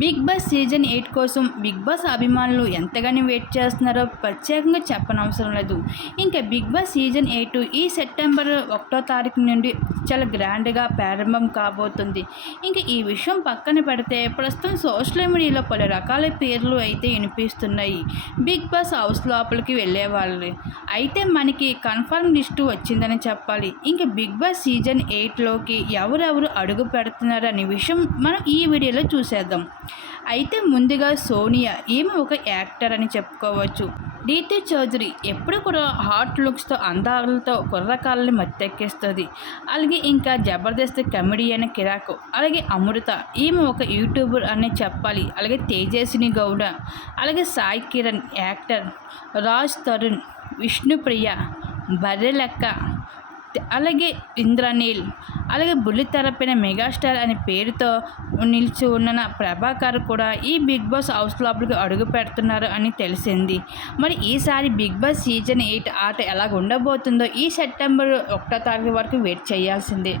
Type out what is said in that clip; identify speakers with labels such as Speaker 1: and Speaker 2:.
Speaker 1: Big Boss season eight కోసం big Boss అభిమానులు ఎంతగానో వెయిట్ చేస్తున్నారో ప్రత్యేకంగా చెప్పనవసరం లేదు. ఇంకా బిగ్ బాస్ సీజన్ ఎయిట్ ఈ సెప్టెంబర్ ఒకటో తారీఖు నుండి చాలా గ్రాండ్గా ప్రారంభం కాబోతుంది. ఇంకా ఈ విషయం పక్కన పెడితే ప్రస్తుతం సోషల్ మీడియాలో పలు రకాల పేర్లు అయితే వినిపిస్తున్నాయి. బిగ్ బాస్ హౌస్ లోపలికి వెళ్ళేవాళ్ళు అయితే మనకి కన్ఫర్మ్ లిస్టు వచ్చిందని చెప్పాలి. ఇంకా బిగ్ బాస్ సీజన్ ఎయిట్లోకి ఎవరెవరు అడుగు పెడుతున్నారు అనే విషయం మనం ఈ వీడియోలో చూసేద్దాం. అయితే ముందుగా సోనియా ఈమె ఒక యాక్టర్ అని చెప్పుకోవచ్చు. డీటీ చౌదరి ఎప్పుడు కూడా హాట్ లుక్స్తో అందాలతో కుర్రకాలని మత్తెక్కిస్తుంది. అలాగే ఇంకా జబర్దస్త్ కమెడీ అయిన కిరాకు అలాగే అమృత. ఈమె ఒక యూట్యూబర్ అని చెప్పాలి. అలాగే తేజస్విని గౌడ అలాగే సాయి కిరణ్ యాక్టర్. రాజ్ తరుణ్ విష్ణుప్రియ బర్రెలెక్క అలాగే ఇంద్రనీల్ అలాగే బుల్లితెరపైన మెగాస్టార్ అనే పేరుతో నిలిచి ఉన్న ప్రభాకర్ కూడా ఈ బిగ్ బాస్ హౌస్ లోపలికి అడుగు పెడుతున్నారు అని తెలిసింది. మరి ఈసారి బిగ్ బాస్ సీజన్ ఎయిట్ ఆట ఎలాగ ఉండబోతుందో ఈ సెప్టెంబర్ ఒకటో తారీఖు వరకు వెయిట్ చేయాల్సిందే.